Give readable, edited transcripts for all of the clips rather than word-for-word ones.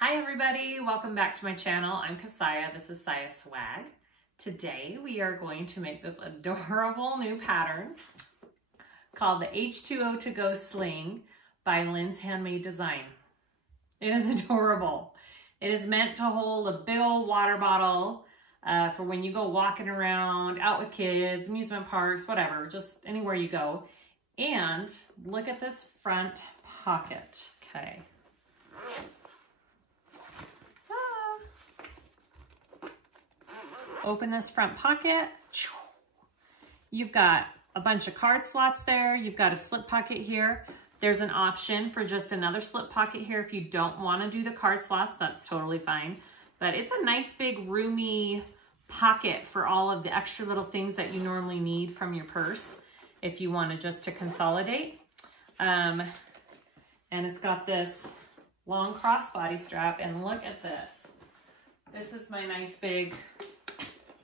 Hi everybody, welcome back to my channel. I'm Kassiah, this is SiahSwag. Today we are going to make this adorable new pattern called the H2O to Go Sling by LindsHandmade Designs. It is adorable. It is meant to hold a big old water bottle for when you go walking around, out with kids, amusement parks, whatever, just anywhere you go. And look at this front pocket, okay. Open this front pocket. You've got a bunch of card slots there. You've got a slip pocket here. There's an option for just another slip pocket here. If you don't want to do the card slots, that's totally fine. But it's a nice big roomy pocket for all of the extra little things that you normally need from your purse if you want to consolidate. And it's got this long crossbody strap, and look at this. This is my nice big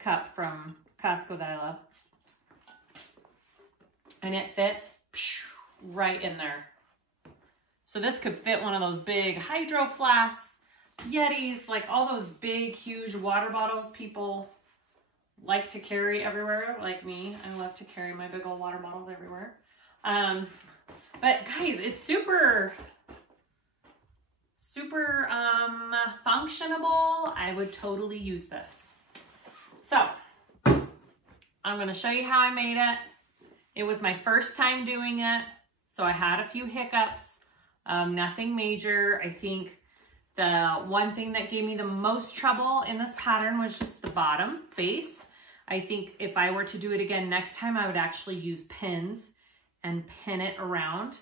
cup from Costco that I love. And it fits right in there. So this could fit one of those big hydro flasks, Yetis, like all those big, huge water bottles people like to carry everywhere, like me. I love to carry my big old water bottles everywhere. But guys, it's super functionable. I would totally use this. So I'm going to show you how I made it. It was my first time doing it, so I had a few hiccups, nothing major. I think the one thing that gave me the most trouble in this pattern was just the bottom face. I think if I were to do it again next time, I would actually use pins and pin it around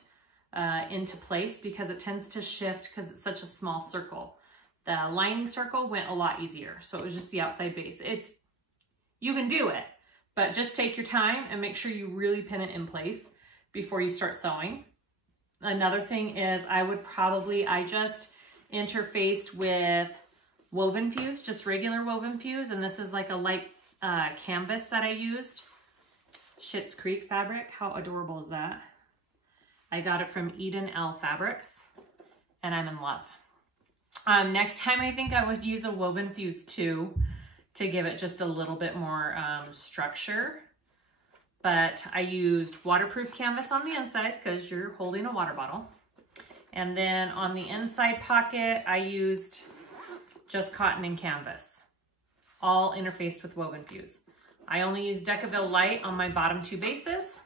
into place, because it tends to shift because it's such a small circle. The lining circle went a lot easier, so it was just the outside base. You can do it, but just take your time and make sure you really pin it in place before you start sewing. Another thing is I just interfaced with woven fuse, just regular woven fuse. And this is like a light canvas that I used. Schitt's Creek fabric. How adorable is that? I got it from Eden L Fabrics and I'm in love. Next time I think I would use a woven fuse too, to give it just a little bit more structure. But I used waterproof canvas on the inside because you're holding a water bottle. And then on the inside pocket, I used just cotton and canvas, all interfaced with woven fuse. I only used Decaville Light on my bottom two bases,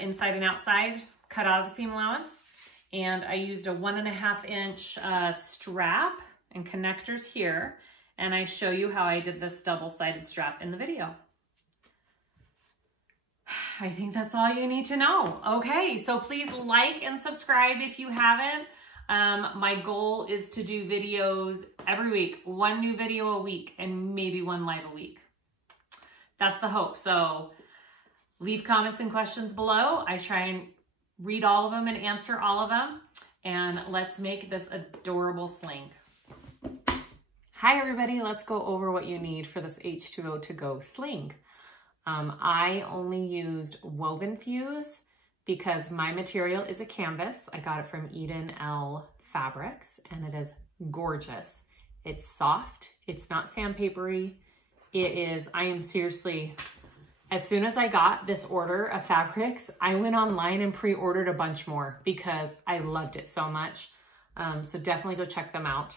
inside and outside, cut out of the seam allowance. And I used a 1.5 inch strap and connectors here. And I show you how I did this double-sided strap in the video. I think that's all you need to know. Okay, so please like and subscribe if you haven't. My goal is to do videos every week, one new video a week, and maybe one live a week. That's the hope. So leave comments and questions below. I try and read all of them and answer all of them. And let's make this adorable sling. Hi everybody, let's go over what you need for this H2O to Go sling. I only used woven fuse because my material is a canvas. I got it from Eden L Fabrics and it is gorgeous. It's soft, it's not sandpapery. I am seriously, as soon as I got this order of fabrics, I went online and pre-ordered a bunch more because I loved it so much. So definitely go check them out.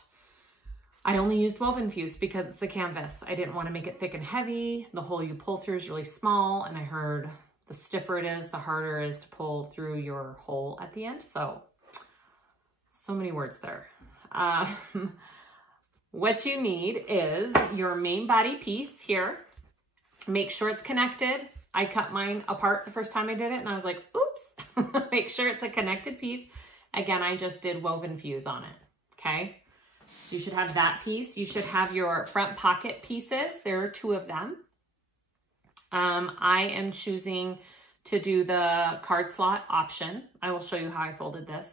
I only used woven fuse because it's a canvas. I didn't want to make it thick and heavy. The hole you pull through is really small, and I heard the stiffer it is, the harder it is to pull through your hole at the end. So many words there. What you need is your main body piece here. Make sure it's connected. I cut mine apart the first time I did it, and I was like, oops. Make sure it's a connected piece. Again, I just did woven fuse on it, okay? So you should have that piece. You should have your front pocket pieces. There are 2 of them. I am choosing to do the card slot option. I will show you how I folded this.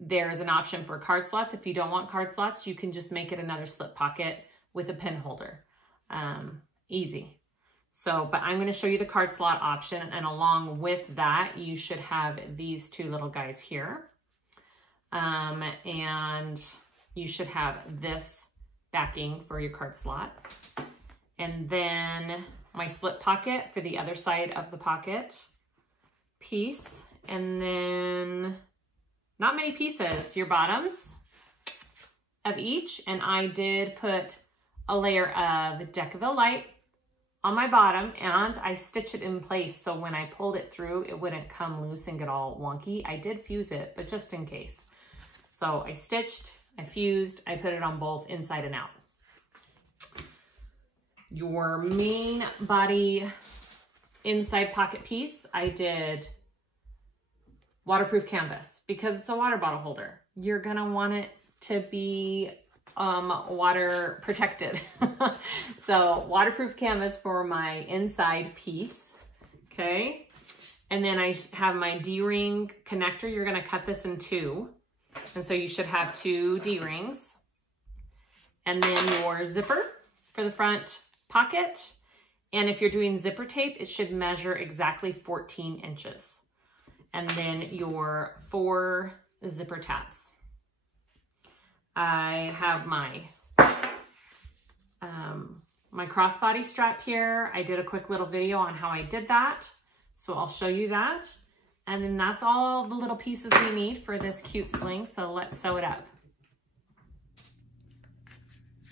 There's an option for card slots. If you don't want card slots, you can just make it another slip pocket with a pin holder. Easy. So, but I'm going to show you the card slot option, and along with that, you should have these 2 little guys here. And you should have this backing for your card slot. And then my slip pocket for the other side of the pocket piece. And then not many pieces, your bottoms of each. And I did put a layer of Decaville Light on my bottom, and I stitched it in place so when I pulled it through, it wouldn't come loose and get all wonky. I did fuse it, but just in case. So I stitched, I fused, I put it on both inside and out. Your main body inside pocket piece, I did waterproof canvas because it's a water bottle holder. You're gonna want it to be water protected. So waterproof canvas for my inside piece, okay? And then I have my D-ring connector. You're gonna cut this in two. And so you should have two D-rings. And then your zipper for the front pocket. And if you're doing zipper tape, it should measure exactly 14 inches. And then your 4 zipper tabs. I have my my crossbody strap here. I did a quick little video on how I did that, so I'll show you that. And then that's all the little pieces we need for this cute sling, so let's sew it up.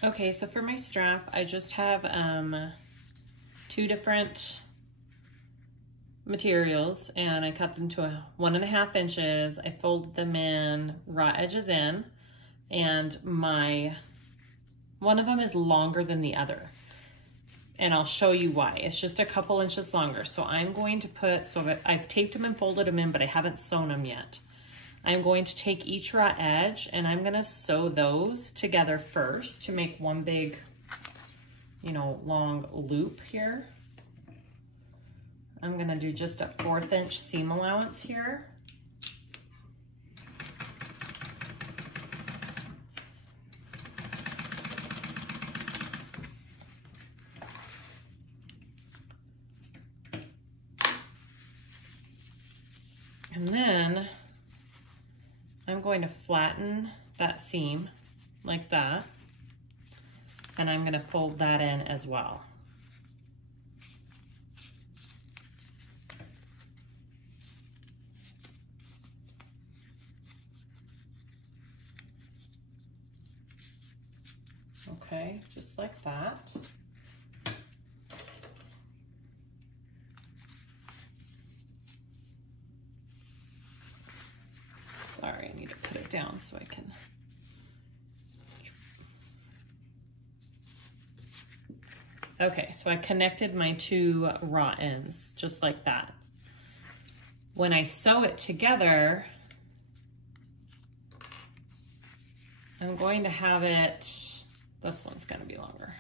Okay, so for my strap, I just have 2 different materials, and I cut them to 1.5 inches. I folded them in, raw edges in, and one of them is longer than the other. And I'll show you why. It's just a couple inches longer. So I'm going to put, so I've taped them and folded them in, but I haven't sewn them yet. I'm going to take each raw edge and I'm gonna sew those together first to make one big, you know, long loop here. I'm gonna do just a 1/4 inch seam allowance here. And then I'm going to flatten that seam like that. And I'm gonna fold that in as well. Okay, just like that. Sorry, I need to put it down so I can. Okay, so I connected my 2 raw ends just like that. When I sew it together, I'm going to have it, this one's gonna be longer.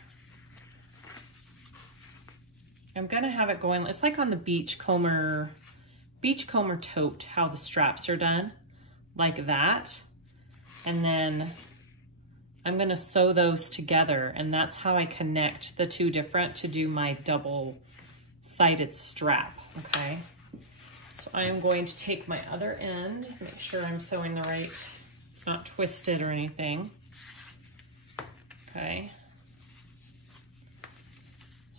I'm gonna have it going, it's like on the beachcomber tote, how the straps are done, like that. And then I'm gonna sew those together, and that's how I connect the 2 different to do my double-sided strap, okay? So I'm going to take my other end, make sure I'm sewing the right, it's not twisted or anything, okay?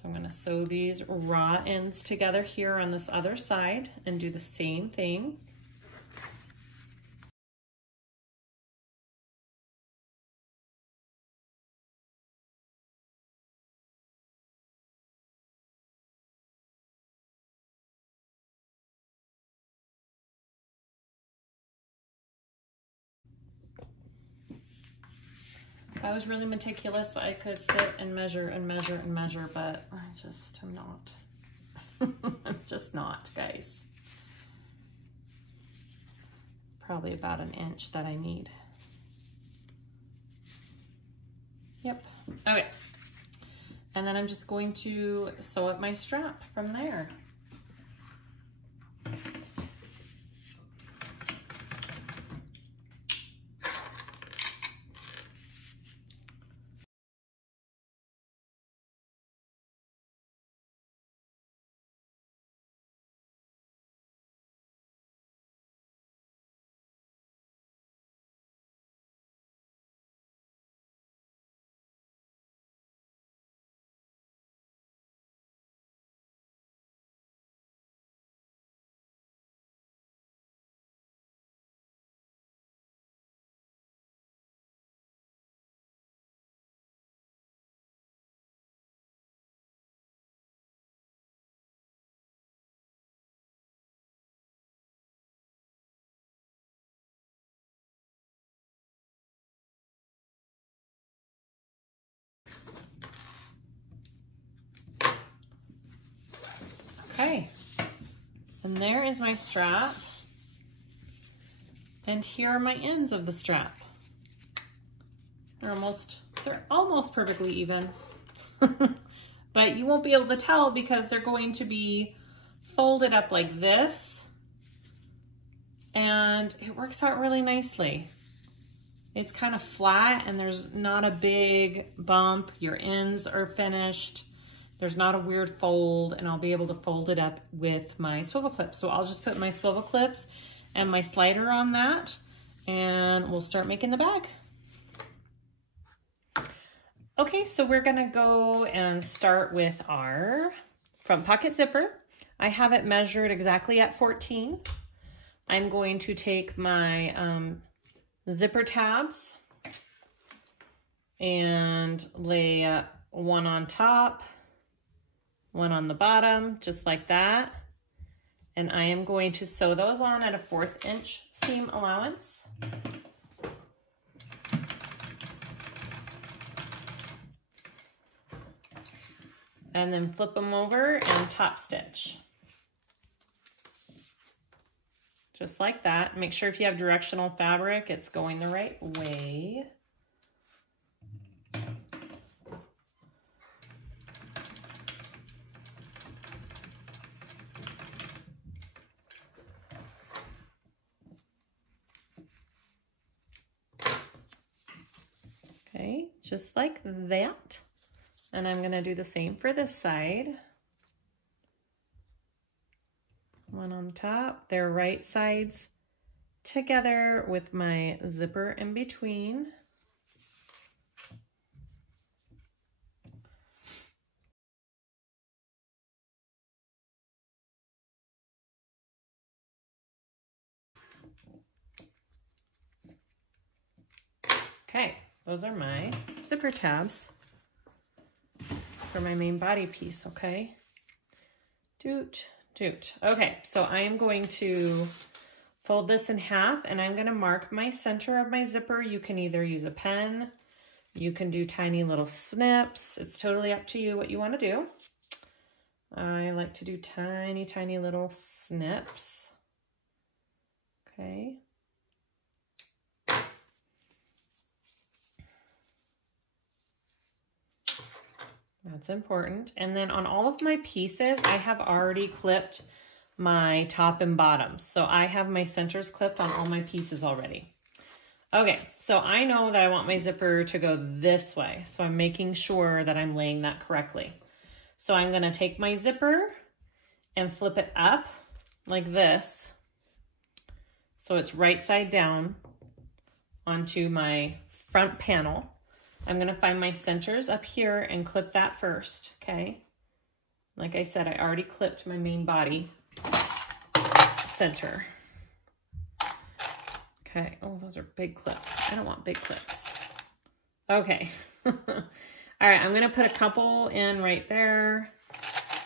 So I'm gonna sew these raw ends together here on this other side and do the same thing. If I was really meticulous, I could sit and measure and measure and measure, but I just am not. I'm just not, guys. It's probably about 1 inch that I need. Yep, okay. And then I'm just going to sew up my strap from there. And there is my strap. And here are my ends of the strap. They're almost perfectly even. But you won't be able to tell because they're going to be folded up like this. And it works out really nicely. It's kind of flat and there's not a big bump. Your ends are finished. There's not a weird fold, and I'll be able to fold it up with my swivel clips. So I'll just put my swivel clips and my slider on that, and we'll start making the bag. Okay, so we're gonna go and start with our front pocket zipper. I have it measured exactly at 14. I'm going to take my zipper tabs and lay one on top, one on the bottom, just like that. And I am going to sew those on at a 1/4 inch seam allowance. And then flip them over and top stitch. Just like that. Make sure if you have directional fabric, it's going the right way. Okay, just like that. And I'm gonna do the same for this side. One on top, they're right sides together with my zipper in between. Okay, those are my zipper tabs for my main body piece, okay? Doot, doot. Okay, so I am going to fold this in half and I'm gonna mark my center of my zipper. You can either use a pen, you can do tiny little snips. It's totally up to you what you wanna do. I like to do tiny, tiny little snips. Okay. That's important. And then on all of my pieces, I have already clipped my top and bottoms. So I have my centers clipped on all my pieces already. Okay, so I know that I want my zipper to go this way. So I'm making sure that I'm laying that correctly. So I'm gonna take my zipper and flip it up like this. So it's right side down onto my front panel. I'm gonna find my centers up here and clip that first, okay? Like I said, I already clipped my main body center. Okay, oh, those are big clips. I don't want big clips. Okay. All right, I'm gonna put a couple in right there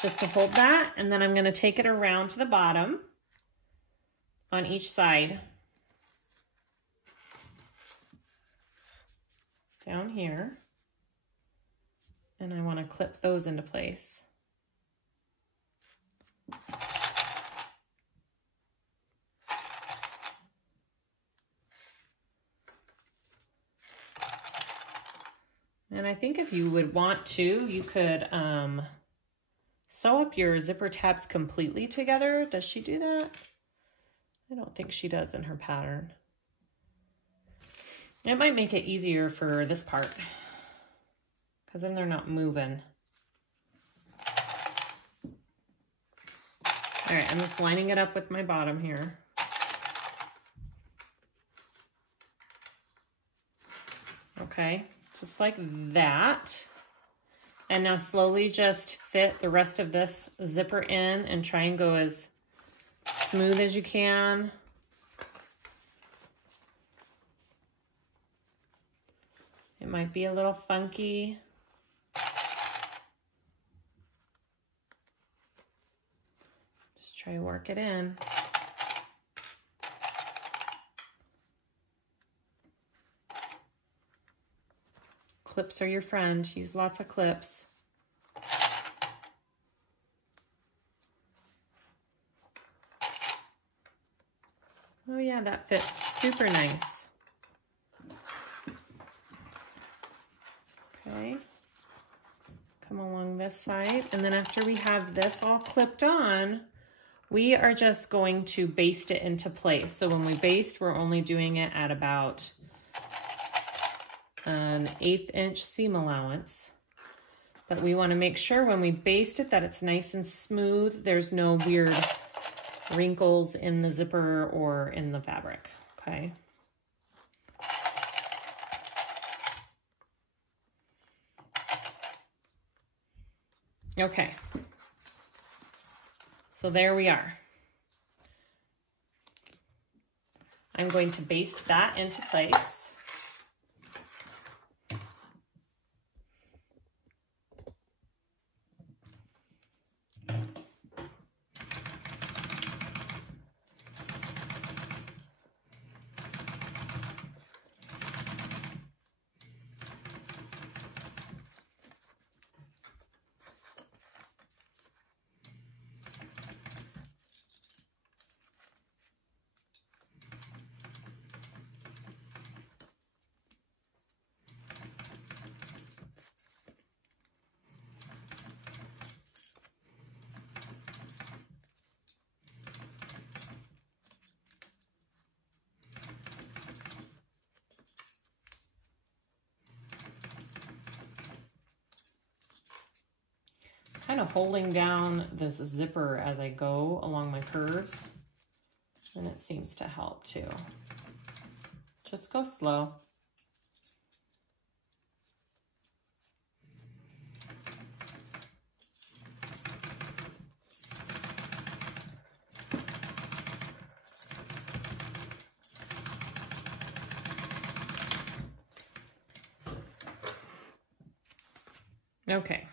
just to hold that, and then I'm gonna take it around to the bottom on each side. Down here, and I want to clip those into place. And I think if you would want to, you could sew up your zipper tabs completely together. Does she do that? I don't think she does in her pattern. It might make it easier for this part because then they're not moving. All right, I'm just lining it up with my bottom here. Okay, just like that. And now slowly just fit the rest of this zipper in and try and go as smooth as you can. It might be a little funky. Just try to work it in. Clips are your friend. Use lots of clips. Oh yeah, that fits super nice. Okay. Come along this side. And then after we have this all clipped on, we are just going to baste it into place. So when we baste, we're only doing it at about an 1/8 inch seam allowance. But we want to make sure when we baste it that it's nice and smooth. There's no weird wrinkles in the zipper or in the fabric, okay? Okay, so there we are. I'm going to baste that into place. Kind of holding down this zipper as I go along my curves, and it seems to help too. Just go slow. Okay.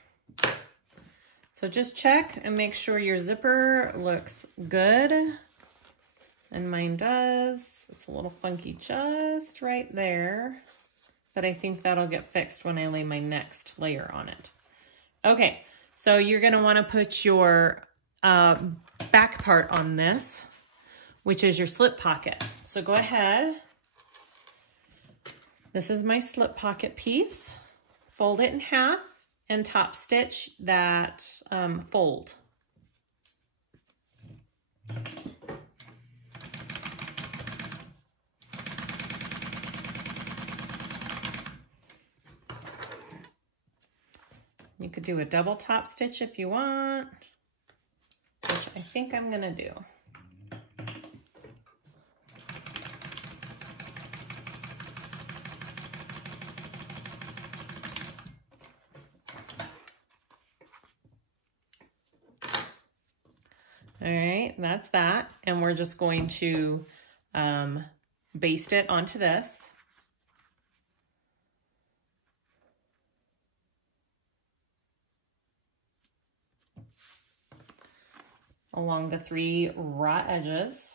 So just check and make sure your zipper looks good. And mine does. It's a little funky just right there. But I think that'll get fixed when I lay my next layer on it. Okay, so you're gonna wanna put your back part on this, which is your slip pocket. So go ahead. This is my slip pocket piece. Fold it in half and top stitch that fold. You could do a double top stitch if you want, which I think I'm gonna do. All right, that's that. And we're just going to baste it onto this. Along the 3 raw edges.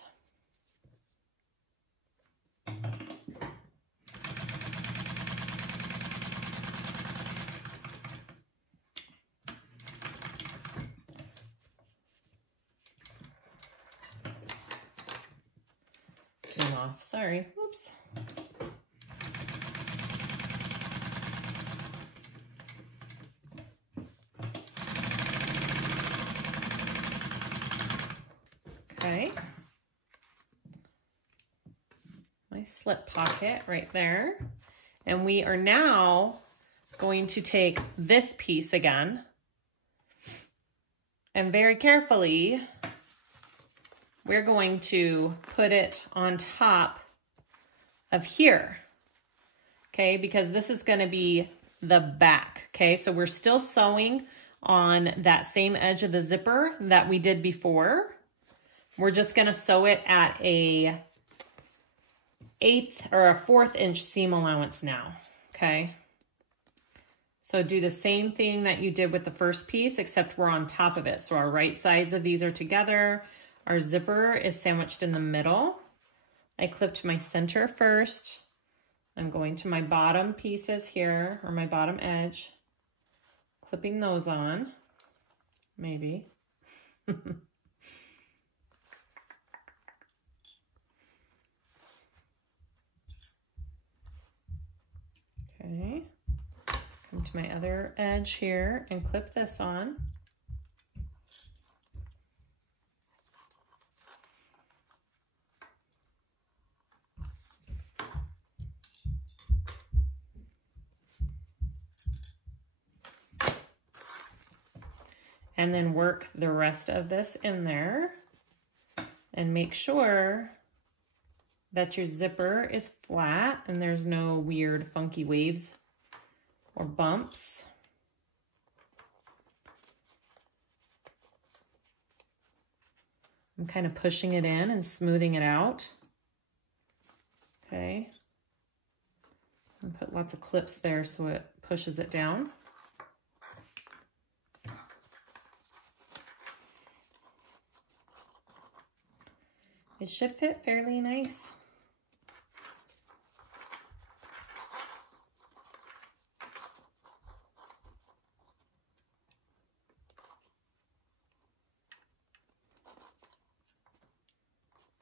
Came off, sorry, whoops. Okay, my slip pocket right there. And we are now going to take this piece again and very carefully, we're going to put it on top of here, okay? Because this is gonna be the back, okay? So we're still sewing on that same edge of the zipper that we did before. We're just gonna sew it at a 1/8 or a 1/4 inch seam allowance now, okay? So do the same thing that you did with the first piece, except we're on top of it. So our right sides of these are together. Our zipper is sandwiched in the middle. I clipped my center first. I'm going to my bottom pieces here, or my bottom edge, clipping those on, maybe. Okay, come to my other edge here and clip this on. And then work the rest of this in there and make sure that your zipper is flat and there's no weird funky waves or bumps. I'm kind of pushing it in and smoothing it out. Okay. And put lots of clips there so it pushes it down. It should fit fairly nice.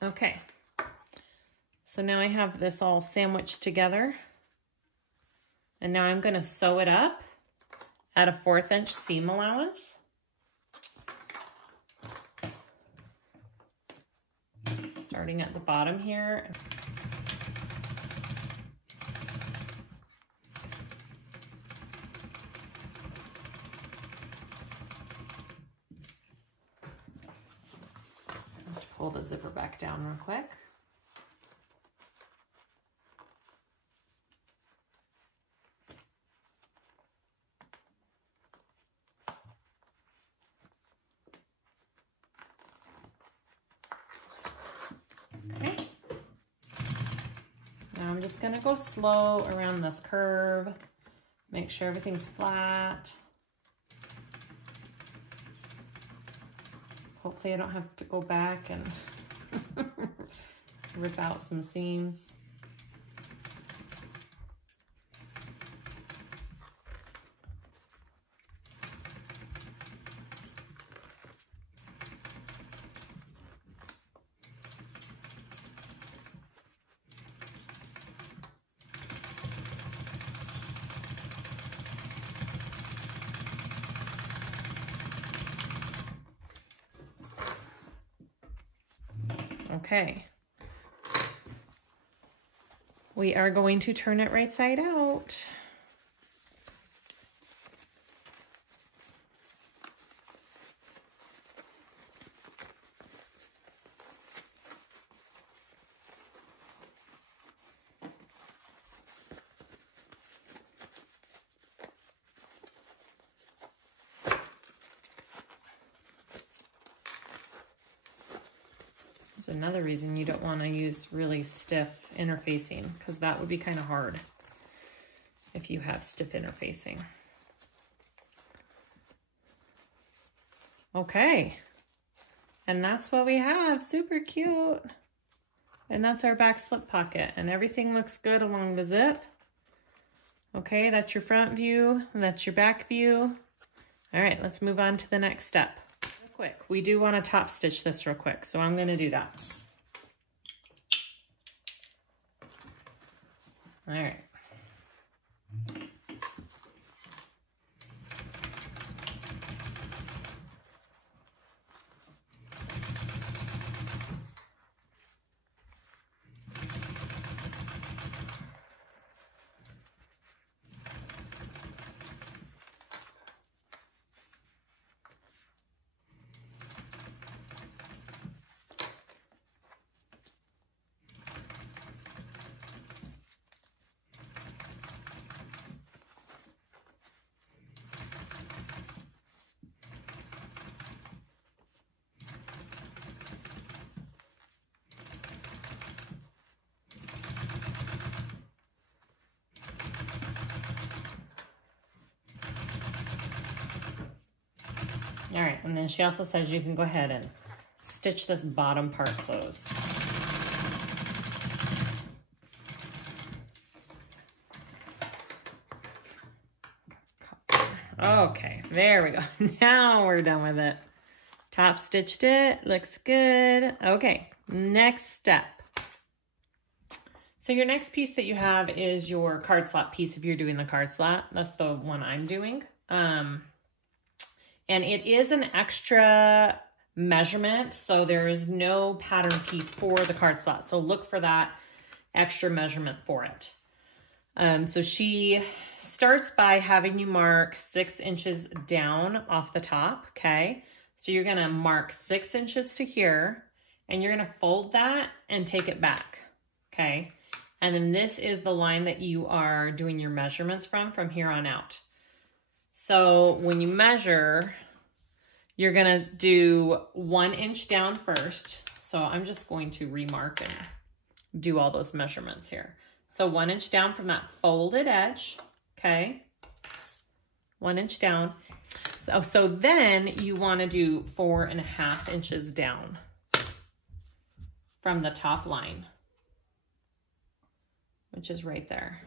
Okay, so now I have this all sandwiched together, and now I'm going to sew it up at a 1/4 inch seam allowance. Starting at the bottom here. Pull the zipper back down real quick. Okay. Now I'm just going to go slow around this curve. Make sure everything's flat. Hopefully I don't have to go back and rip out some seams. Okay, we are going to turn it right side out. There's another reason you don't want to use really stiff interfacing, because that would be kind of hard if you have stiff interfacing. Okay, and that's what we have. Super cute. And that's our back slip pocket, and everything looks good along the zip. Okay, that's your front view, and that's your back view. All right, let's move on to the next step. Quick, we do want to top stitch this real quick, so I'm going to do that. All right. All right, and then she also says you can go ahead and stitch this bottom part closed. Okay, there we go. Now we're done with it. Top stitched it, looks good. Okay, next step. So your next piece that you have is your card slot piece if you're doing the card slot. That's the one I'm doing. And it is an extra measurement, so there is no pattern piece for the card slot. So look for that extra measurement for it. So she starts by having you mark 6 inches down off the top, okay? So you're gonna mark 6 inches to here, and you're gonna fold that and take it back, okay? And then this is the line that you are doing your measurements from here on out. So when you measure, you're gonna do 1 inch down first. So I'm just going to remark and do all those measurements here. So 1 inch down from that folded edge, okay? 1 inch down. So then you wanna do 4.5 inches down from the top line, which is right there.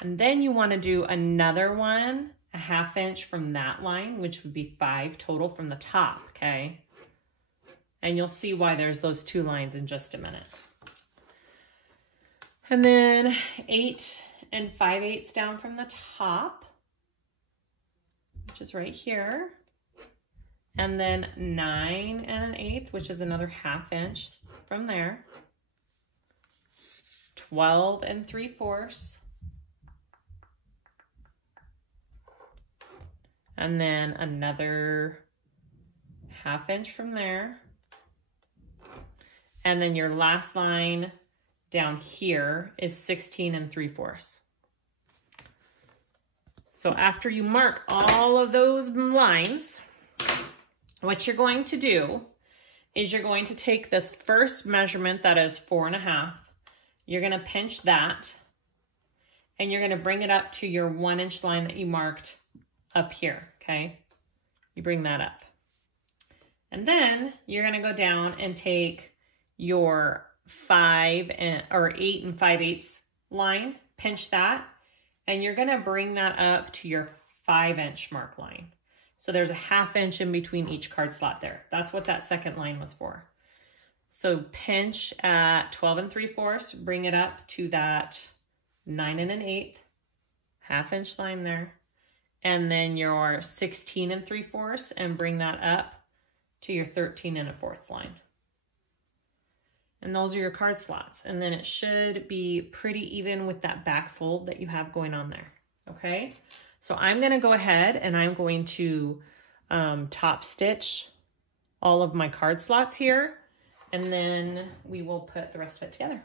And then you wanna do another one, 1/2 inch from that line, which would be 5 total from the top, okay? And you'll see why there's those 2 lines in just a minute. And then 8 5/8 down from the top, which is right here. And then 9 1/8, which is another 1/2 inch from there. 12 3/4. And then another 1/2 inch from there. And then your last line down here is 16 3/4. So after you mark all of those lines, what you're going to do is you're going to take this first measurement that is 4.5. You're gonna pinch that, and you're gonna bring it up to your 1 inch line that you marked up here, okay? You bring that up. And then you're gonna go down and take your 8 5/8 line, pinch that, and you're gonna bring that up to your 5 inch mark line. So there's a 1/2 inch in between each card slot there. That's what that second line was for. So pinch at 12 3/4, bring it up to that 9 1/8, 1/2 inch line there. And then your 16 3/4 and bring that up to your 13 1/4 line. And those are your card slots. And then it should be pretty even with that back fold that you have going on there, okay? So I'm gonna go ahead and I'm going to top stitch all of my card slots here, and then we will put the rest of it together.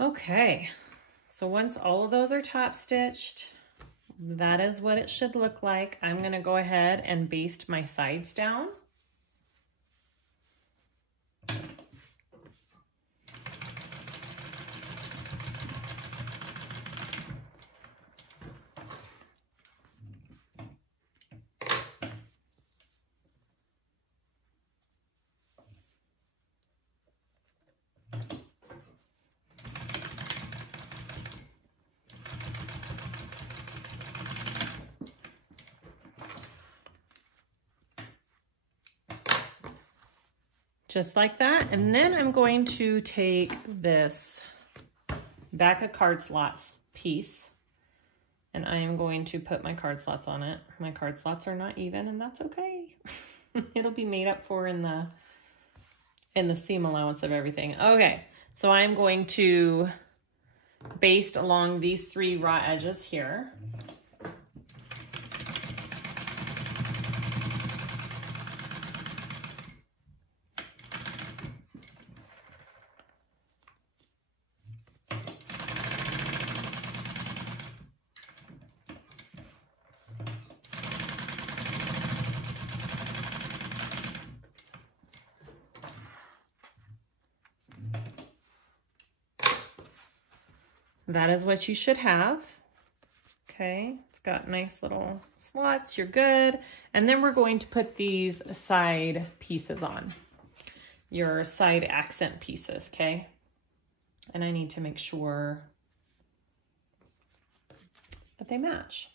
Okay, so once all of those are top stitched, that is what it should look like. I'm gonna go ahead and baste my sides down. just like that. And then I'm going to take this back of card slots piece and I am going to put my card slots on it. My card slots are not even, and that's okay. It'll be made up for in the seam allowance of everything. Okay, so I'm going to baste along these 3 raw edges here. That is what you should have. Okay, it's got nice little slots, you're good. And then we're going to put these side pieces on, your side accent pieces, okay? And I need to make sure that they match.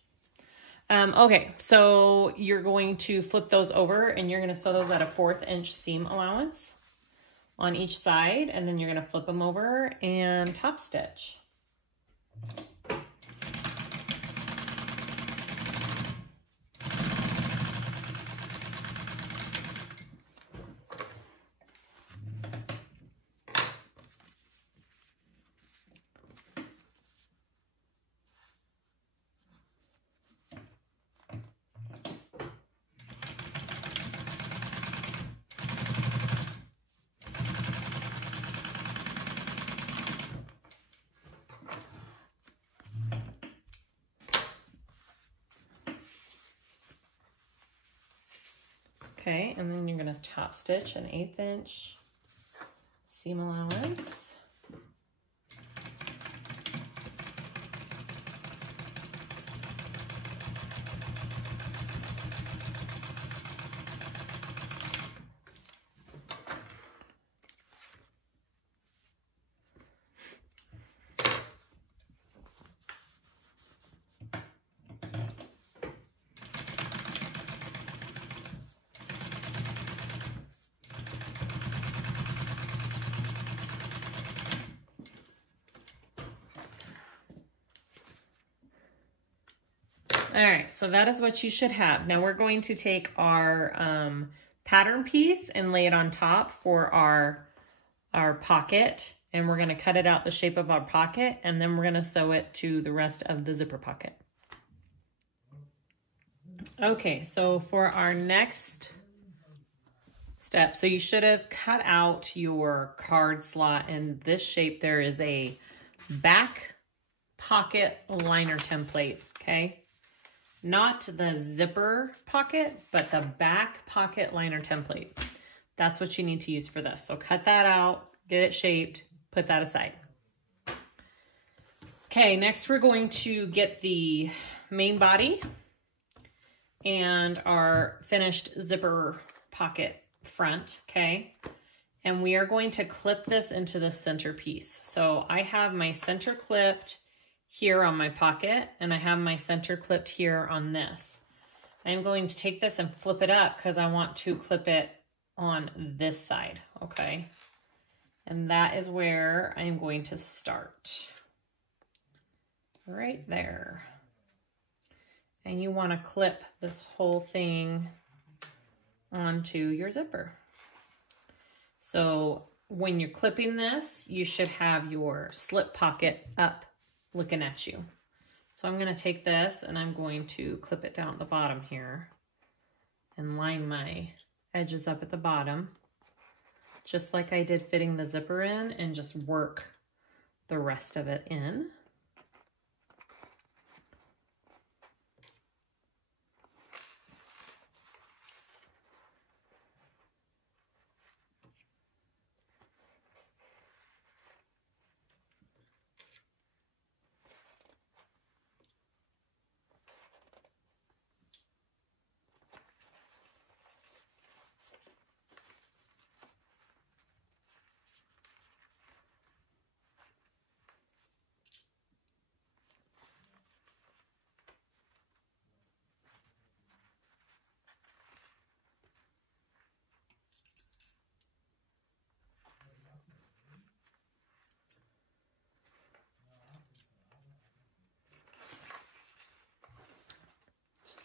Okay, so you're going to flip those over and you're gonna sew those at a 1/4 inch seam allowance on each side, and then you're gonna flip them over and top stitch. Okay, and then you're gonna top stitch an 1/8 inch seam allowance. All right, so that is what you should have. Now we're going to take our pattern piece and lay it on top for our pocket, and we're gonna cut it out the shape of our pocket, and then we're gonna sew it to the rest of the zipper pocket. Okay, so for our next step, so you should have cut out your card slot in this shape. There is a back pocket liner template, okay? Not the zipper pocket, but the back pocket liner template. That's what you need to use for this. So cut that out, get it shaped, put that aside. Okay, next we're going to get the main body and our finished zipper pocket front, okay? And we are going to clip this into the center piece. So I have my center clipped here on my pocket, and I have my center clipped here on this. I'm going to take this and flip it up because I want to clip it on this side, okay? And that is where I'm going to start. Right there. And you want to clip this whole thing onto your zipper. So when you're clipping this, you should have your slip pocket up looking at you. So I'm going to take this and I'm going to clip it down at the bottom here and line my edges up at the bottom, just like I did fitting the zipper in, and just work the rest of it in.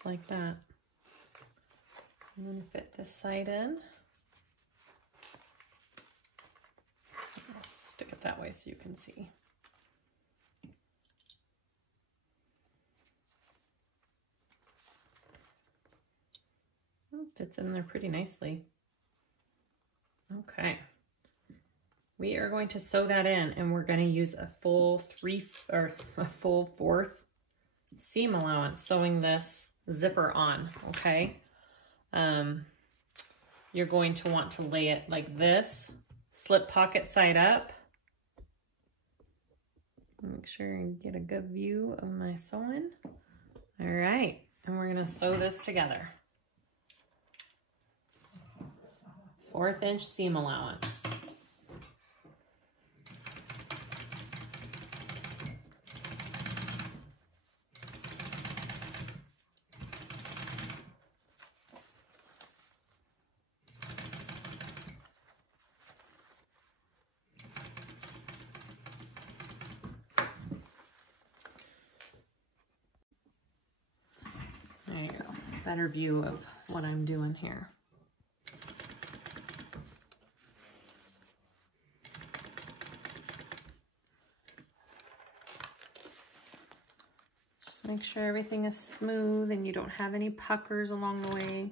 just like that. And then fit this side in. I'll stick it that way so you can see. It fits in there pretty nicely. Okay. We are going to sew that in, and we're going to use a full fourth seam allowance sewing this zipper on, okay? You're going to want to lay it like this, slip pocket side up. Make sure you get a good view of my sewing. All right, and we're going to sew this together. 1/4 inch seam allowance. There you go. Better view of what I'm doing here. Just make sure everything is smooth and you don't have any puckers along the way.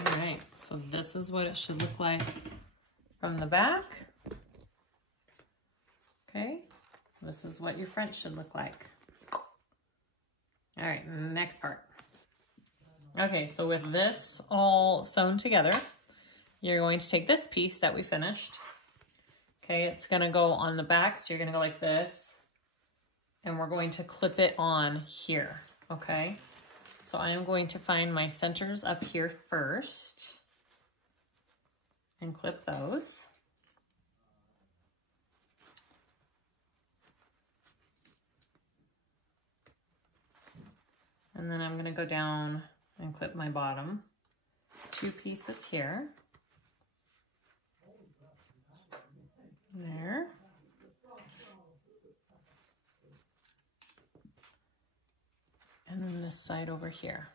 Alright, so this is what it should look like from the back. Okay, this is what your front should look like. Alright, next part. Okay, so with this all sewn together, you're going to take this piece that we finished. Okay, it's going to go on the back, so you're going to go like this, and we're going to clip it on here, okay? So I am going to find my centers up here first and clip those. And then I'm going to go down and clip my bottom 2 pieces here. There. And then this side over here.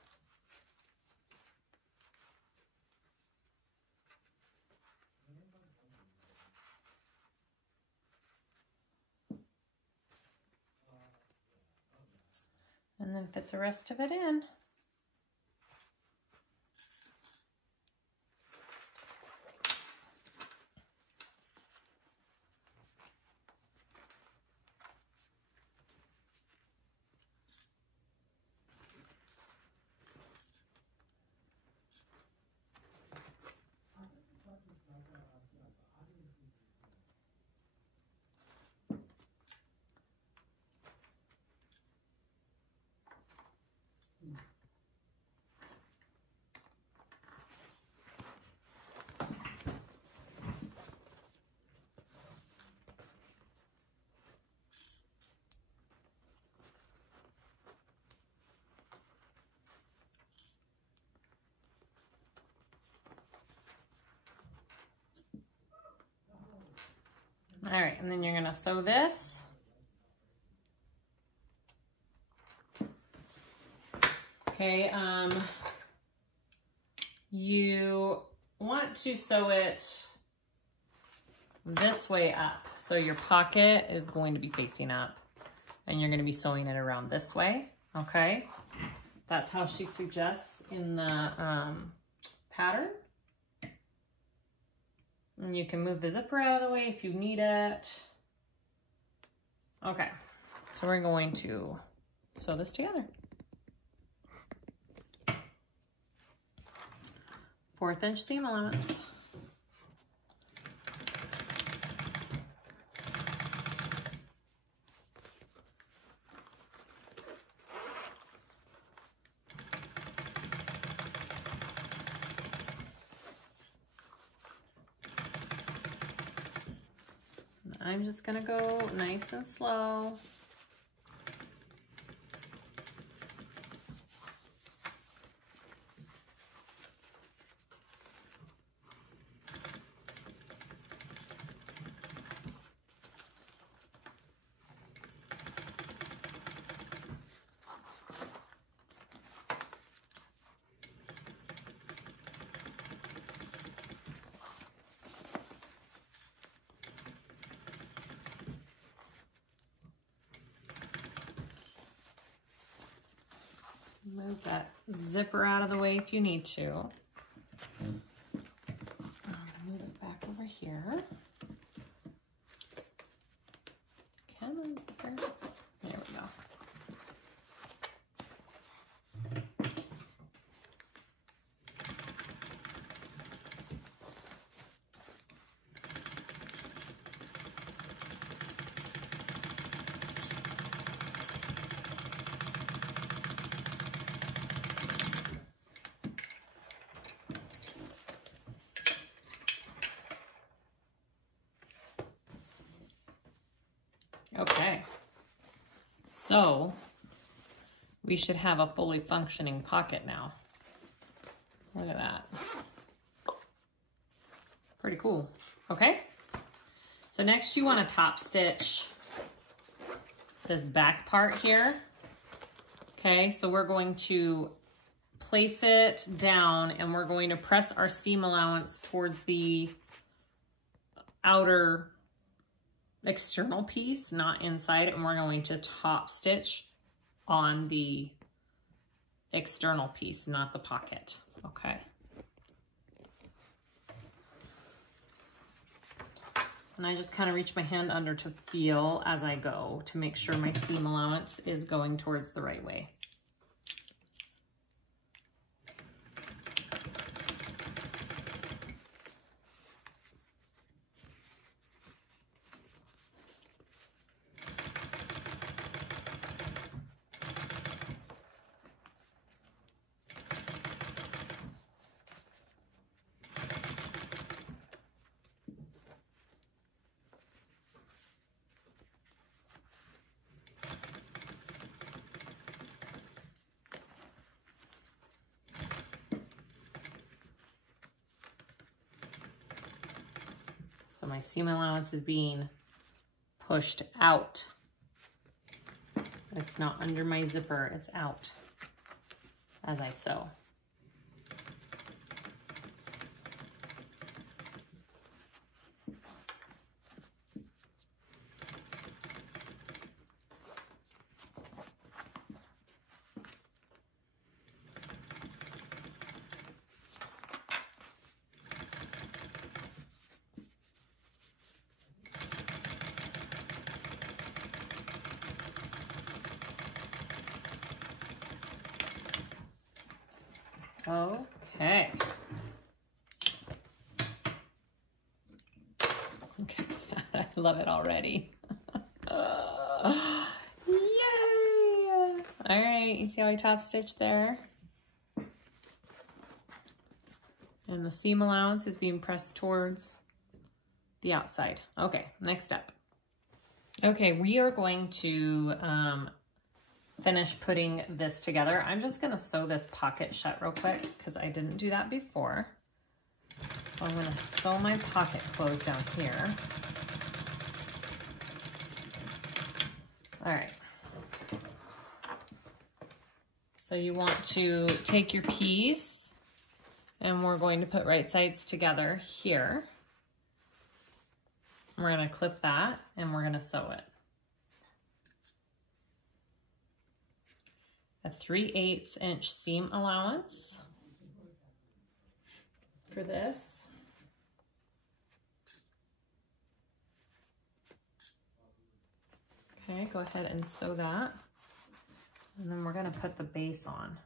And then fit the rest of it in. All right, and then you're gonna sew this. Okay, you want to sew it this way up. So your pocket is going to be facing up and you're gonna be sewing it around this way, okay? That's how she suggests in the pattern. And you can move the zipper out of the way if you need it. Okay, so we're going to sew this together. 1/4 inch seam allowance. I'm just gonna go nice and slow. Move that zipper out of the way if you need to. Move it back over here. Come on, zipper. There we go. Okay, so we should have a fully functioning pocket now. Look at that. Pretty cool. Okay, so next you want to top stitch this back part here. Okay, so we're going to place it down and we're going to press our seam allowance towards the outer external piece, not inside, and we're going to top stitch on the external piece, not the pocket. Okay. And I just kind of reach my hand under to feel as I go to make sure my seam allowance is going towards the right way. So my seam allowance is being pushed out. It's not under my zipper, it's out as I sew. Okay. Okay, I love it already. Yay! All right, you see how I top stitched there? And the seam allowance is being pressed towards the outside. Okay, next step. Okay, we are going to finish putting this together. I'm just gonna sew this pocket shut real quick because I didn't do that before. So I'm gonna sew my pocket closed down here. All right. So you want to take your piece and we're going to put right sides together here. We're gonna clip that and we're gonna sew it. A 3/8 inch seam allowance for this. Okay, go ahead and sew that. And then we're gonna put the base on.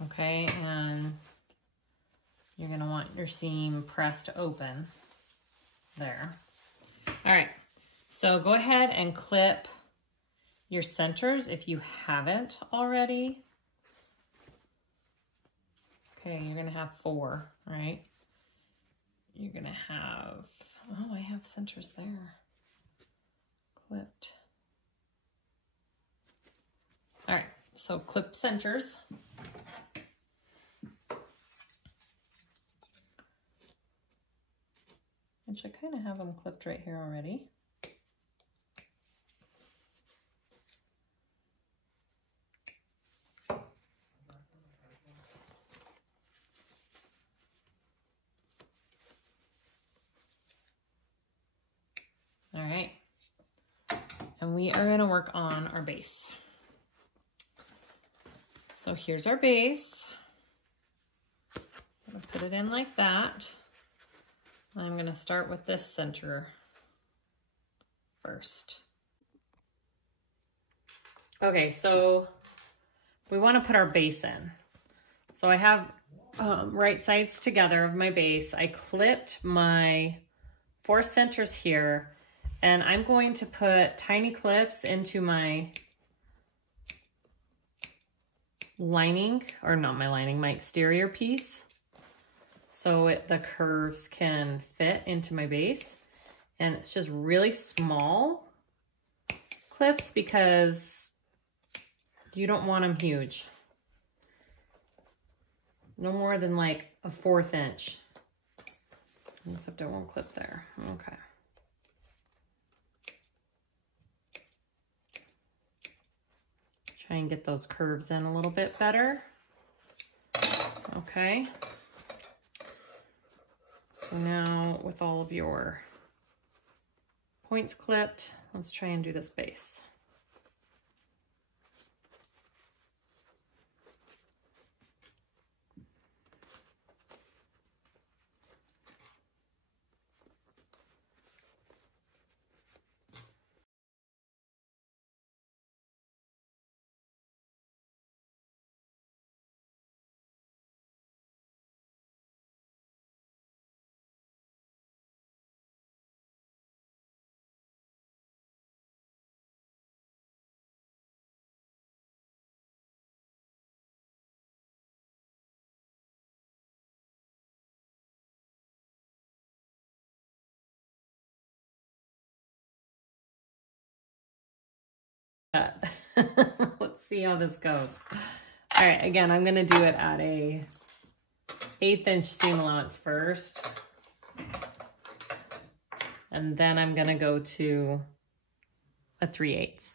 Okay, and you're gonna want your seam pressed open there. All right, so go ahead and clip your centers if you haven't already. Okay, you're gonna have 4, right? You're gonna have, oh, I have centers there, clipped. All right, so clip centers. Which I kind of have them clipped right here already. All right, and we are gonna work on our base. So here's our base. I'm gonna put it in like that. I'm gonna start with this center first. Okay, so we wanna put our base in. So I have right sides together of my base. I clipped my 4 centers here, and I'm going to put tiny clips into my lining, or not my lining, my exterior piece, so the curves can fit into my base. And it's just really small clips because you don't want them huge. No more than like a 1/4 inch. Except I won't clip there. Okay. Try and get those curves in a little bit better. Okay. So now with all of your points clipped, let's try and do this base. Let's see how this goes. All right, again, I'm gonna do it at a 1/8 inch seam allowance first. And then I'm gonna go to a 3/8.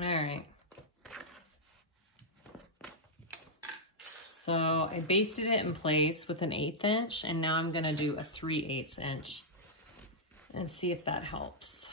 All right. So I basted it in place with an 1/8 inch, and now I'm gonna do a 3/8 inch and see if that helps.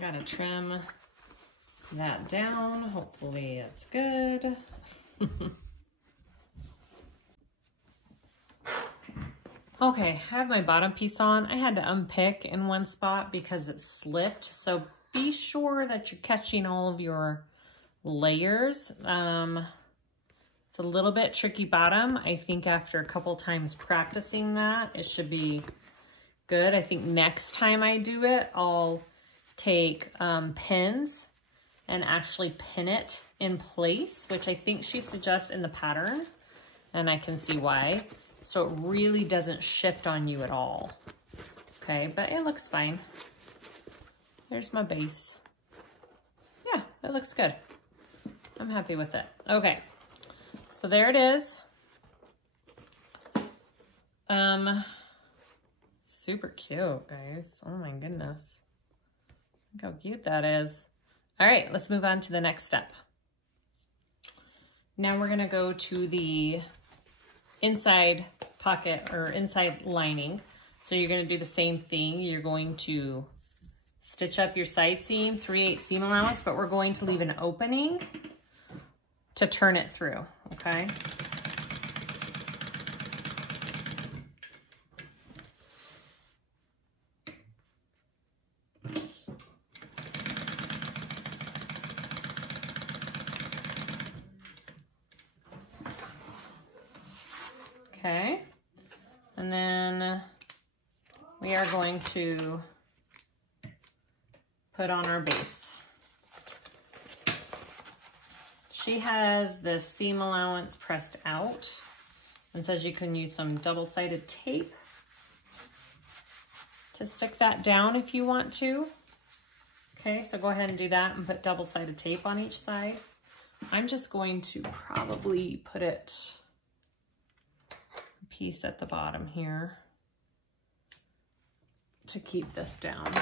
Gotta trim that down. Hopefully it's good. Okay, I have my bottom piece on. I had to unpick in one spot because it slipped. So be sure that you're catching all of your layers. It's a little bit tricky bottom. I think after a couple times practicing that, it should be good. I think next time I do it, I'll take pins and actually pin it in place, which I think she suggests in the pattern, and I can see why. So it really doesn't shift on you at all. Okay, but it looks fine. There's my base. Yeah, it looks good. I'm happy with it. Okay, so there it is. Super cute, guys. Oh my goodness. Look how cute that is. All right, let's move on to the next step. Now we're gonna go to the inside pocket or inside lining. So you're gonna do the same thing. You're going to stitch up your side seam, 3/8 seam allowance, but we're going to leave an opening to turn it through, okay? Okay, and then we are going to put on our base. She has the seam allowance pressed out and says you can use some double-sided tape to stick that down if you want to. Okay, so go ahead and do that and put double-sided tape on each side. I'm just going to probably put it piece at the bottom here to keep this down.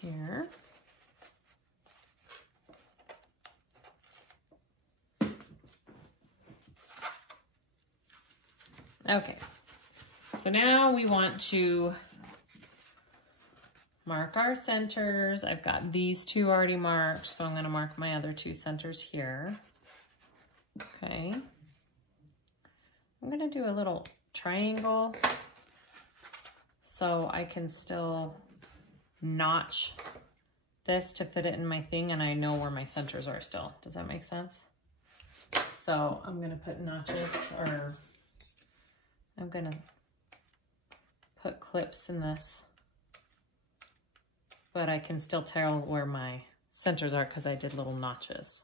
Here. Okay, so now we want to mark our centers. I've got these two already marked, so I'm going to mark my other two centers here. Okay. I'm going to do a little triangle so I can still notch this to fit it in my thing, and I know where my centers are still. Does that make sense? So I'm going to put notches, or I'm going to put clips in this, but I can still tell where my centers are because I did little notches.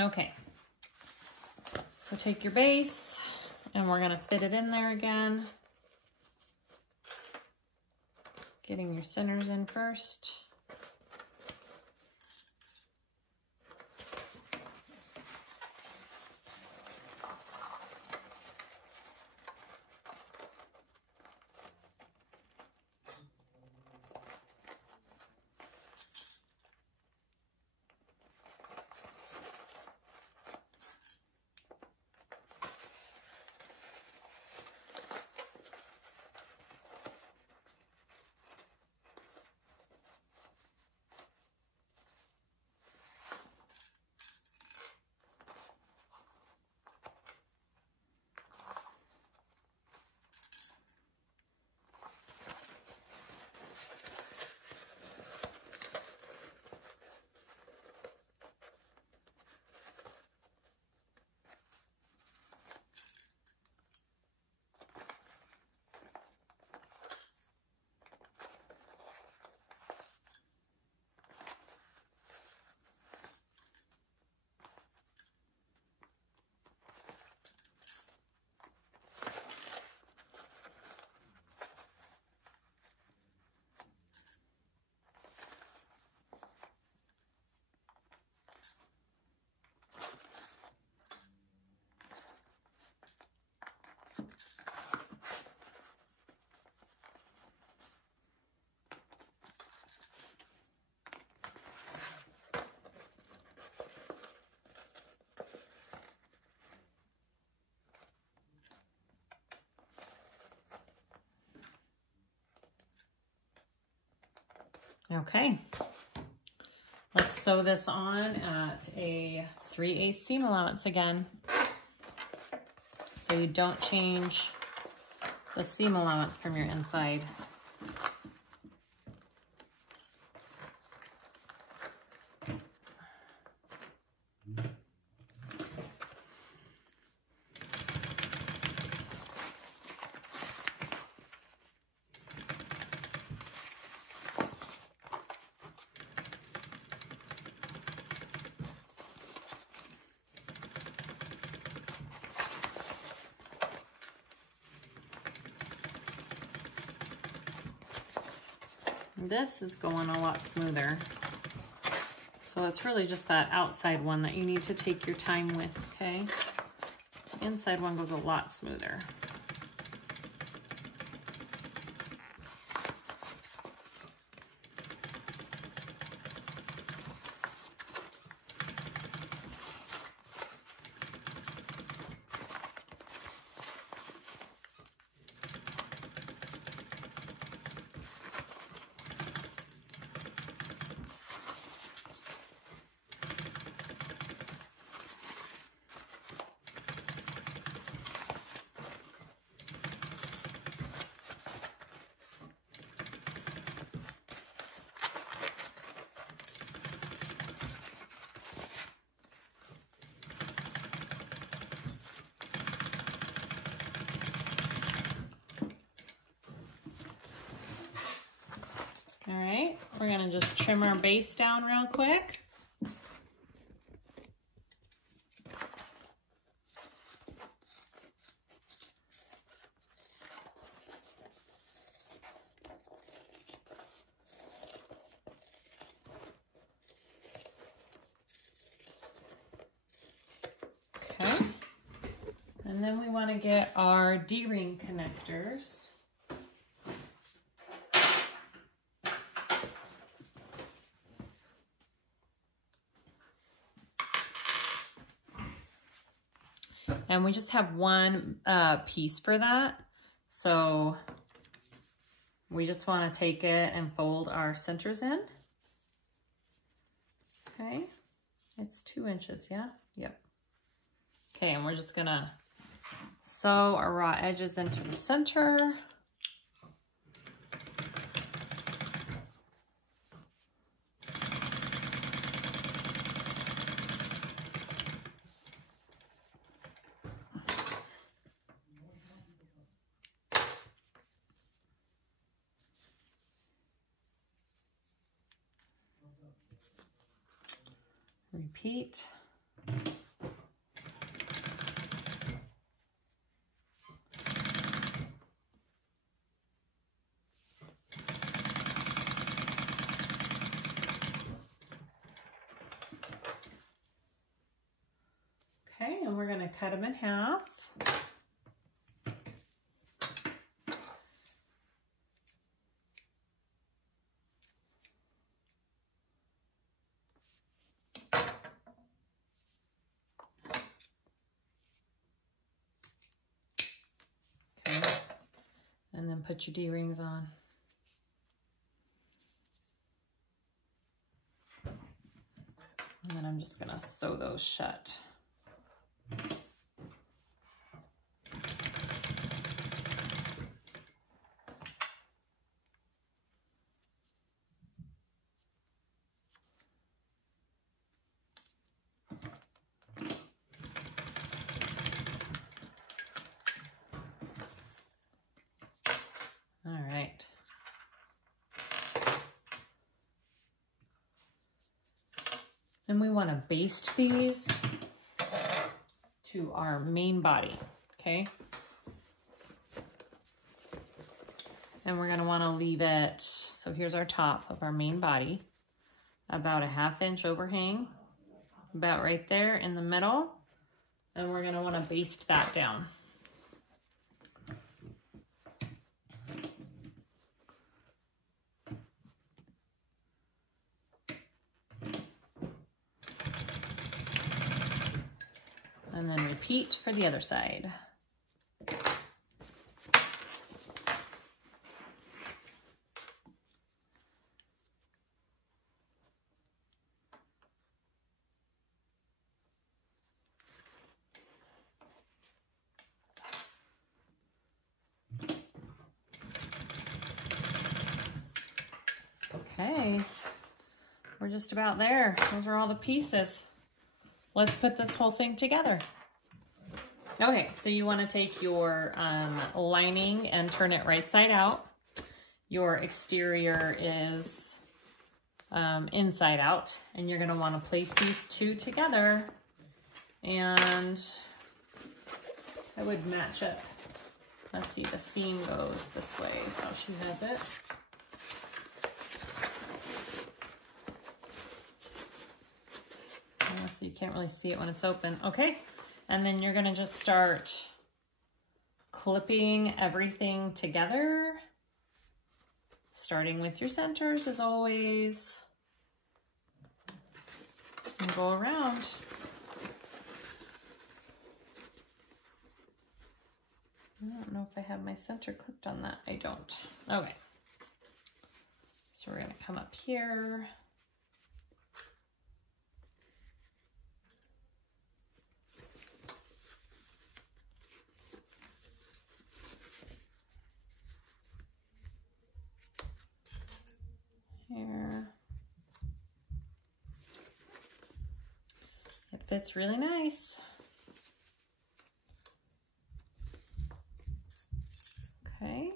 Okay, so take your base and we're gonna fit it in there again. Getting your centers in first. Okay, let's sew this on at a 3/8 seam allowance again, so you don't change the seam allowance from your inside. This is going a lot smoother. So it's really just that outside one that you need to take your time with, okay? The inside one goes a lot smoother. All right, we're gonna just trim our base down real quick. And then we want to get our D-ring connectors. And we just have one piece for that. So we just want to take it and fold our centers in. Okay, it's 2 inches, yeah? Yep. Okay, and we're just gonna sew our raw edges into the center. Repeat. Okay, and we're going to cut them in half. And then put your D-rings on. And then I'm just gonna sew those shut. All right. Then we want to baste these to our main body, okay? And we're going to want to leave it, so here's our top of our main body, about a 1/2 inch overhang, about right there in the middle, and we're going to want to baste that down. And then repeat for the other side. Okay, we're just about there. Those are all the pieces. Let's put this whole thing together. Okay, so you want to take your lining and turn it right side out. Your exterior is inside out, and you're going to want to place these two together. And I would match it. Let's see, the seam goes this way, so she has it. So you can't really see it when it's open. Okay, and then you're gonna just start clipping everything together, starting with your centers as always, and go around. I don't know if I have my center clipped on that. I don't. Okay, so we're gonna come up here. Here. It fits really nice. Okay.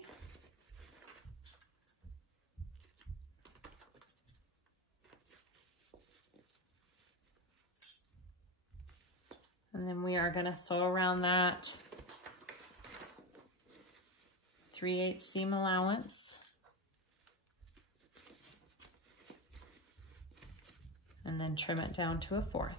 And then we are going to sew around that 3/8 seam allowance. And then trim it down to a 1/4.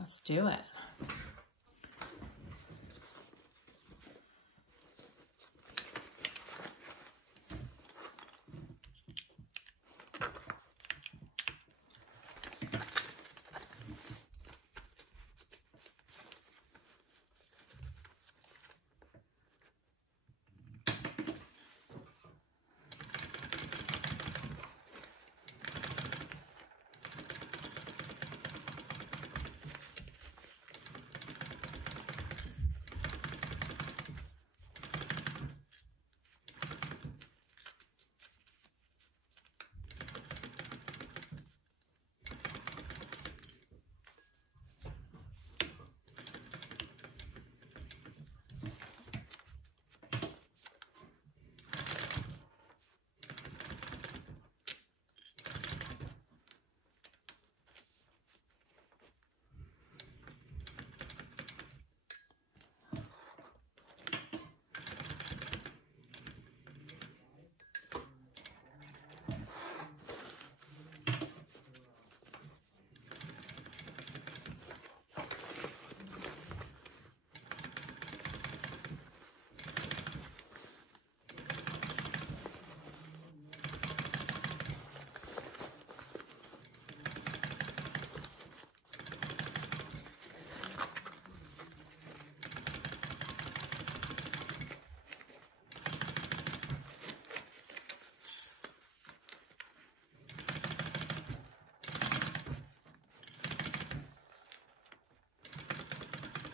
Let's do it.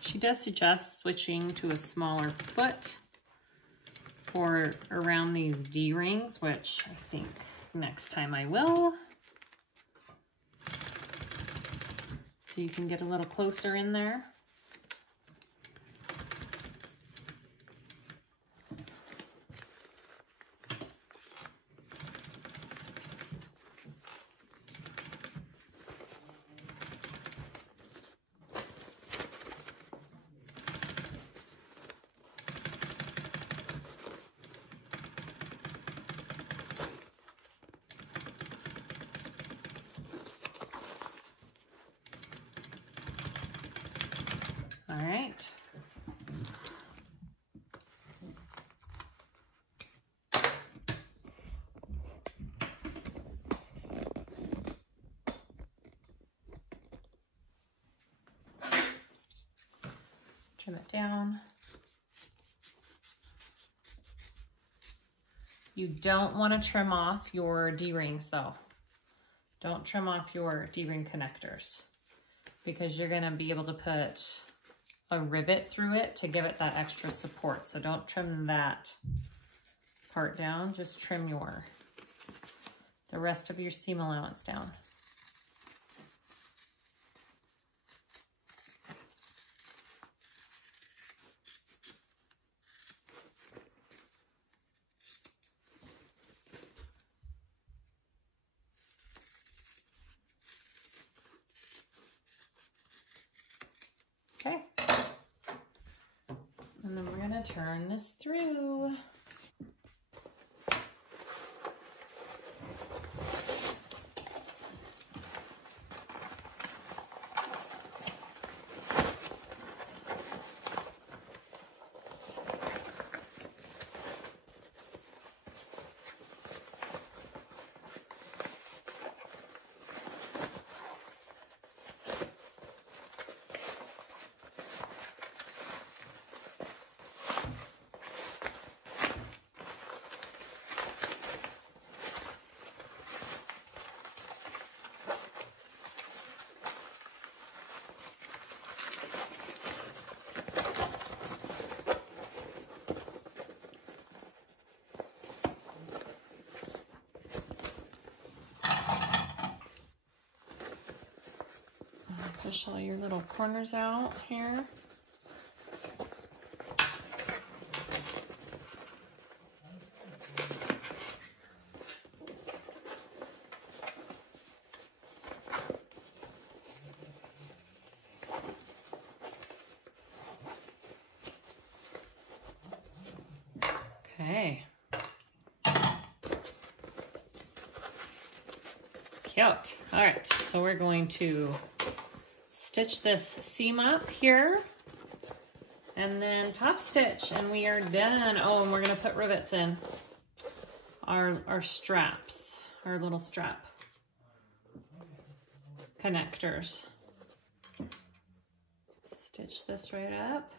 She does suggest switching to a smaller foot for around these D-rings, which I think next time I will. So you can get a little closer in there. All right. Trim it down. You don't want to trim off your D-rings though. Don't trim off your D-ring connectors because you're going to be able to put a rivet through it to give it that extra support. So don't trim that part down, just trim the rest of your seam allowance down. Okay. And then we're going to turn this through. Push all your little corners out here. Okay. Cute. All right, so we're going to stitch this seam up here and then top stitch, and we are done. Oh, and we're gonna put rivets in our straps, our little strap connectors. Stitch this right up.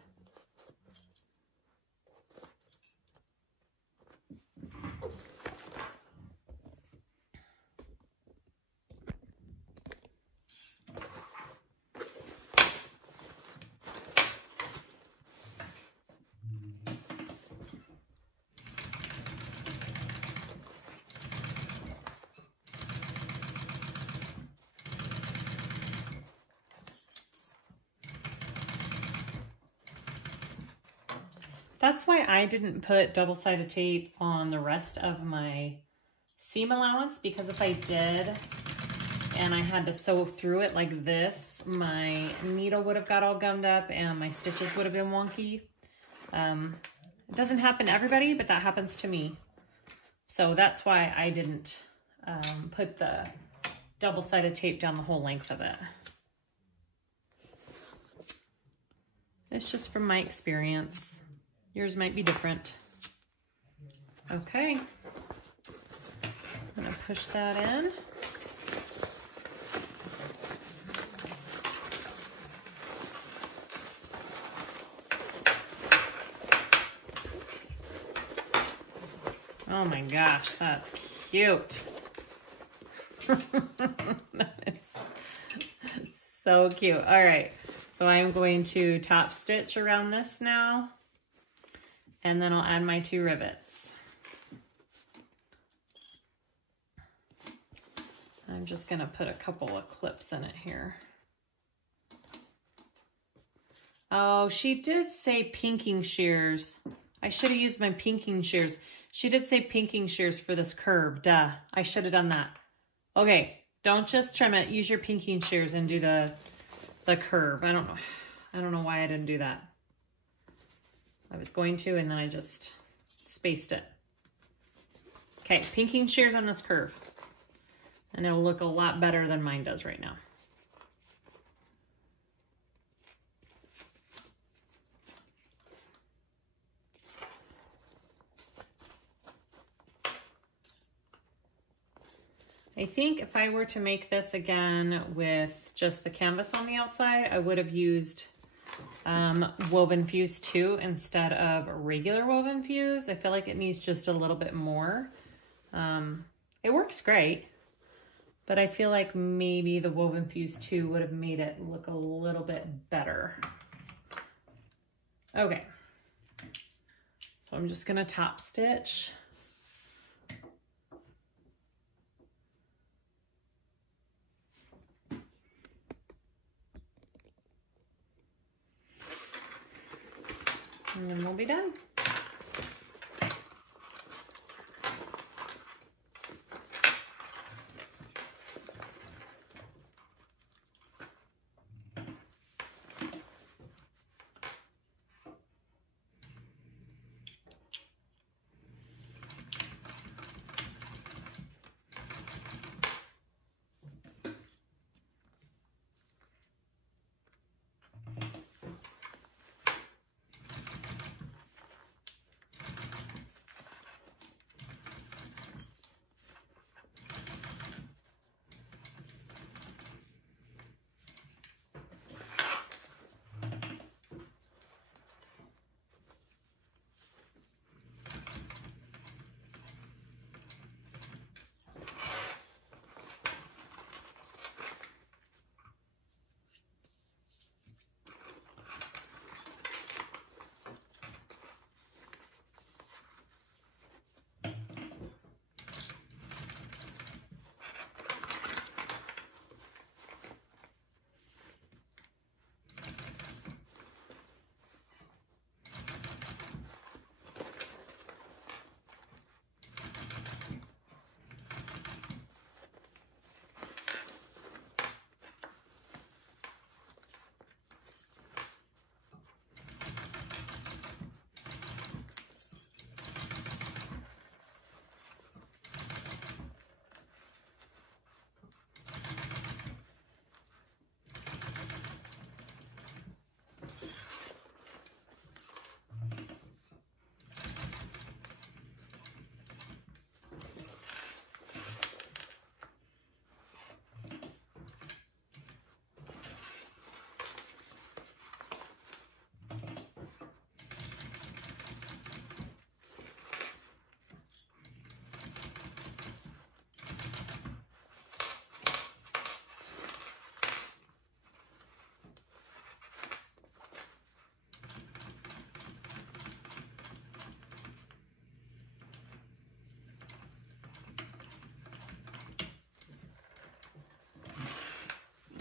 That's why I didn't put double-sided tape on the rest of my seam allowance, because if I did and I had to sew through it like this, my needle would have got all gummed up and my stitches would have been wonky. It doesn't happen to everybody, but that happens to me. So that's why I didn't put the double-sided tape down the whole length of it. It's just from my experience. Yours might be different. Okay, I'm gonna push that in. Oh my gosh, that's cute. That is so cute. All right, so I'm going to top stitch around this now. And then I'll add my 2 rivets. I'm just gonna put a couple of clips in it here. Oh, she did say pinking shears. I should have used my pinking shears. She did say pinking shears for this curve. Duh, I should have done that. Okay, don't just trim it. Use your pinking shears and do the curve. I don't know why I didn't do that. I was going to, and then I just spaced it. Okay, pinking shears on this curve. And it'll look a lot better than mine does right now. I think if I were to make this again with just the canvas on the outside, I would have used woven fuse 2 instead of regular woven fuse. I feel like it needs just a little bit more. It works great, but I feel like maybe the woven fuse 2 would have made it look a little bit better. Okay, so I'm just gonna top stitch. And then we'll be done.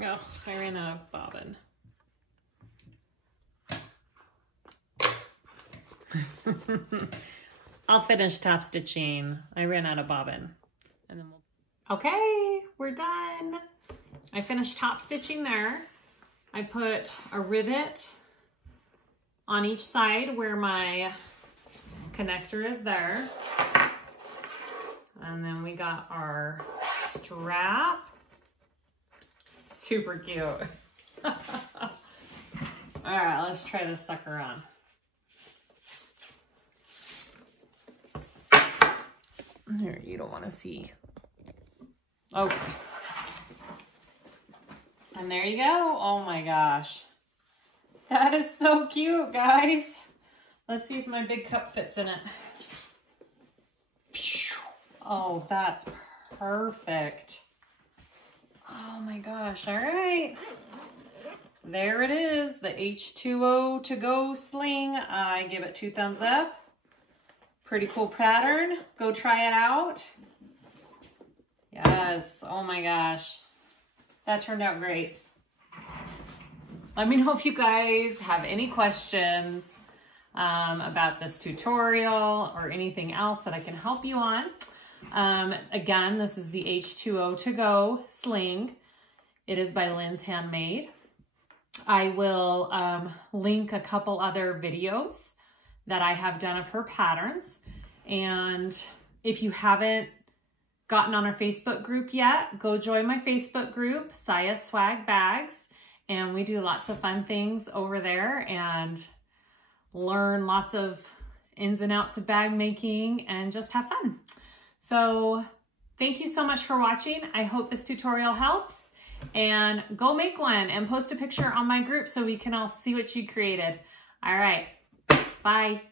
Oh, I ran out of bobbin. I'll finish top stitching. I ran out of bobbin. And then okay, we're done. I finished top stitching there. I put a rivet on each side where my connector is there. And then we got our strap. Super cute. All right, let's try this sucker on. Here, you don't want to see. Okay. And there you go. Oh my gosh. That is so cute, guys. Let's see if my big cup fits in it. Oh, that's perfect. Oh my gosh. All right. There it is. The H2O to go sling. I give it 2 thumbs up. Pretty cool pattern. Go try it out. Yes. Oh my gosh. That turned out great. Let me know if you guys have any questions about this tutorial or anything else that I can help you on. Again, this is the H2O to go sling. It is by LindsHandmade. I will link a couple other videos that I have done of her patterns. And if you haven't gotten on our Facebook group yet, go join my Facebook group, SiahSwagBags. And we do lots of fun things over there and learn lots of ins and outs of bag making and just have fun. So thank you so much for watching. I hope this tutorial helps, and go make one and post a picture on my group so we can all see what you created. All right, bye.